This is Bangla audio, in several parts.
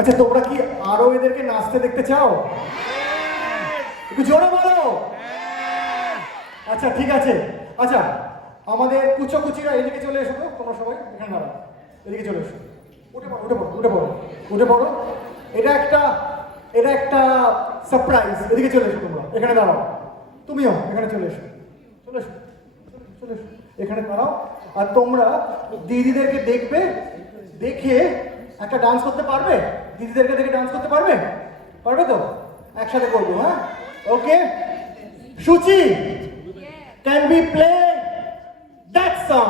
আচ্ছা তোমরা কি আরো এদেরকে নাচতে দেখতে চাও? একটু জোরে বলো। আচ্ছা ঠিক আছে। আচ্ছা আমাদের কুচকুচিরা এদিকে চলে এসো তো, তোমরা সবাই এখানে দাঁড়াও, এদিকে চলে এসো। উঠে পড়ো উঠে পড়ো উঠে পড়ো উঠে পড়ো। এটা একটা সারপ্রাইজ। এদিকে চলে এসো, তোমরা এখানে দাঁড়াও, তুমিও এখানে চলে এসো, চলে এসো চলে এসো, এখানে দাঁড়াও। আর তোমরা দিদিদেরকে দেখবে, দেখে একটা ডান্স করতে পারবে? দিদিদেরকে দেখে ডান্স করতে পারবে? পারবে তো? একসাথে করবো, হ্যাঁ? Okay Suchi, can we play that song?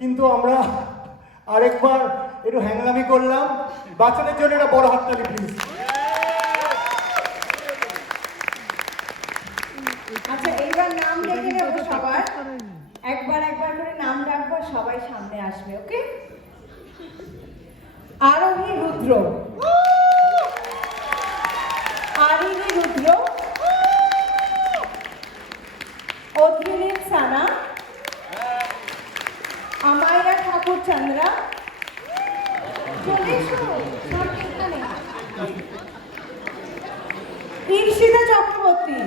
কিন্তু আমরা আরেকবার একটু হ্যাংলামি করলাম। বাচ্চাদের জন্য একটা বড় হাততালি প্লিজ। আচ্ছা এইবার নাম ডেকে নেব সবার, একবার করে নাম ডাকবো, সবাই সামনে আসবে। ওকে, আরোহী রুদ্র, আরিনী রুদ্র, অদ্রিনীল সানা, আমাইরা ঠাকুর চন্দ্রা, ঈর্ষিতা চক্রবর্তী,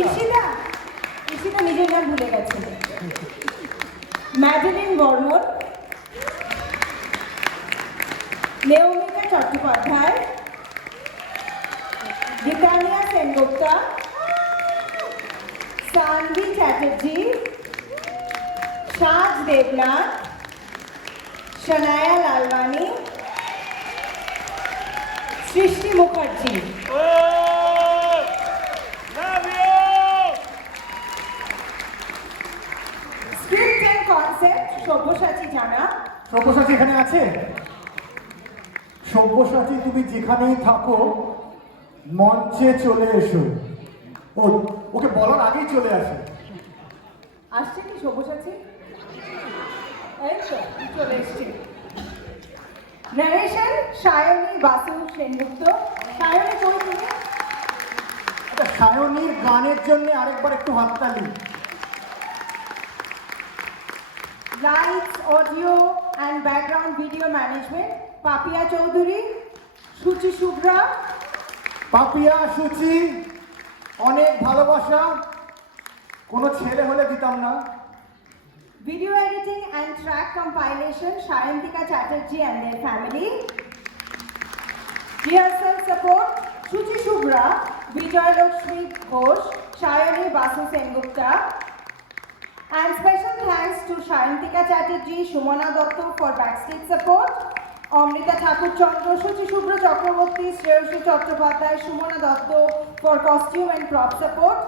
ঈর্ষিতা নিজের নাম ভুলে গেছে, Madeline Barman, Neomika Chattopadhyay, Gitaniya Sengupta, Saanvi Chatterjee, Shaaz Debnath, Shanaya Lalwani, Srishti Mukherjee. Script and concept Sabyasachi Jana. Sabyasachi এখানে আছে? সব্যসাচী তুমি যেখানেই থাকো মঞ্চে চলে এসো। ও ওকে বলার আগেই চলে আসে। আসছে কি সব্যসাচী? এই তো চলে এসছি। নারেশন সায়নী বাসু সেনগুপ্ত। সায়নী কই তুমি? আচ্ছা, সায়নীর গানের জন্য আরেকবার একটু হাততালি। Lights, audio and background video management Papiya Chowdhury, সুচি শুভ্রা। পাপিয়া, সুচি, অনেক ভালোবাসা, কোনো ছেলে হলে দিতাম না। Video editing and track compilation Shayantika Chatterjee and their family. Rehearsal support Suchi Shubra, Vijay Lakshmi Ghosh, Shayani Basu Sengupta. And special thanks to Shayantika Chatterjee, Shumana Dotto for backstage support. Amrita Thakur Chandra, Suchi Shubra Chakraborty, Shreyashi Chattopadhyay, Shumana Dotto for costume and prop support.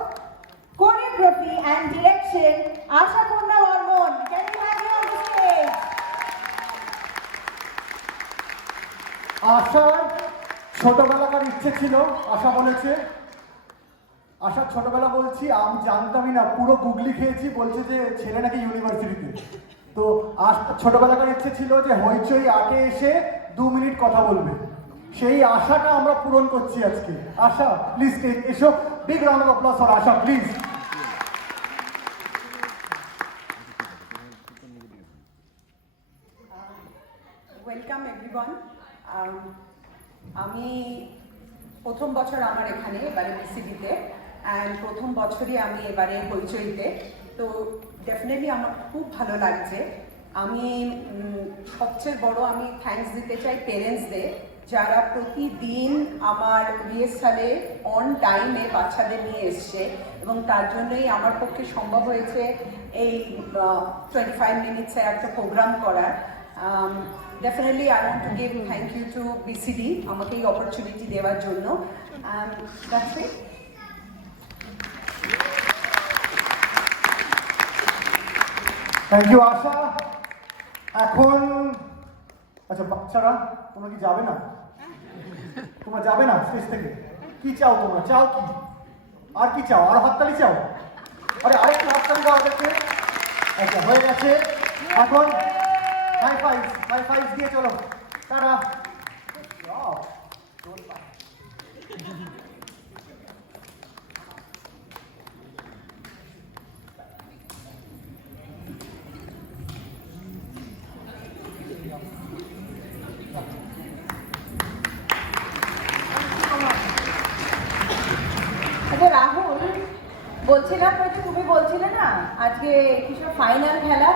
Choreography and direction Asha Purna Varman. Can you have you on the stage? আশার ছোটবেলাকার ইচ্ছে ছিল, আশা বলেছে। আশার ছোটবেলা বলছি আমি জানতামই না, পুরো গুগলি খেয়েছি, বলছে যে ছেলে নাকি ইউনিভার্সিটিতে। তো আশার ছোটবেলাকার ইচ্ছে ছিল যে হইচই আটে এসে 2 মিনিট কথা বলবে। সেই আশাটা আমরা পূরণ করছি আজকে। আশা প্লিজ এসো, big round of applause for Asha please. Welcome everyone. আমি প্রথম বছর আমার এখানে এবারে বিসিবিতে, অ্যান্ড প্রথম বছরই আমি এবারে হইচইতে। তো ডেফিনেটলি আমার খুব ভালো লাগছে। আমি সবচেয়ে বড় আমি থ্যাঙ্কস দিতে চাই পেরেন্টসদের, যারা প্রতিদিন আমার রিহার্সালে অন টাইমে বাচ্চাদের নিয়ে এসছে, এবং তার জন্যই আমার পক্ষে সম্ভব হয়েছে এই 25 মিনিটসের একটা প্রোগ্রাম করার। Definitely I want to give thank you to BCD আমাকে এই অপরচুনিটি দেওয়ার জন্য। That's it. থ্যাংক ইউ আশা। এখন আচ্ছা, বাচ্চারা তোমরা কি যাবে না? তোমরা যাবে না স্টেজ থেকে? কি চাও তোমরা? চাও কি? আর কি চাও? আর হাততালি চাও? আরে আরেকটু হাততালি দাও ওদেরকে। আচ্ছা, হয়ে গেছে। এখন হাই ফাইভ দিয়ে চলো। টাটা। আচ্ছা রাহুল, বলছিলাম যে তুমি বলছিলে না আজকে কিছু ফাইনাল খেলা,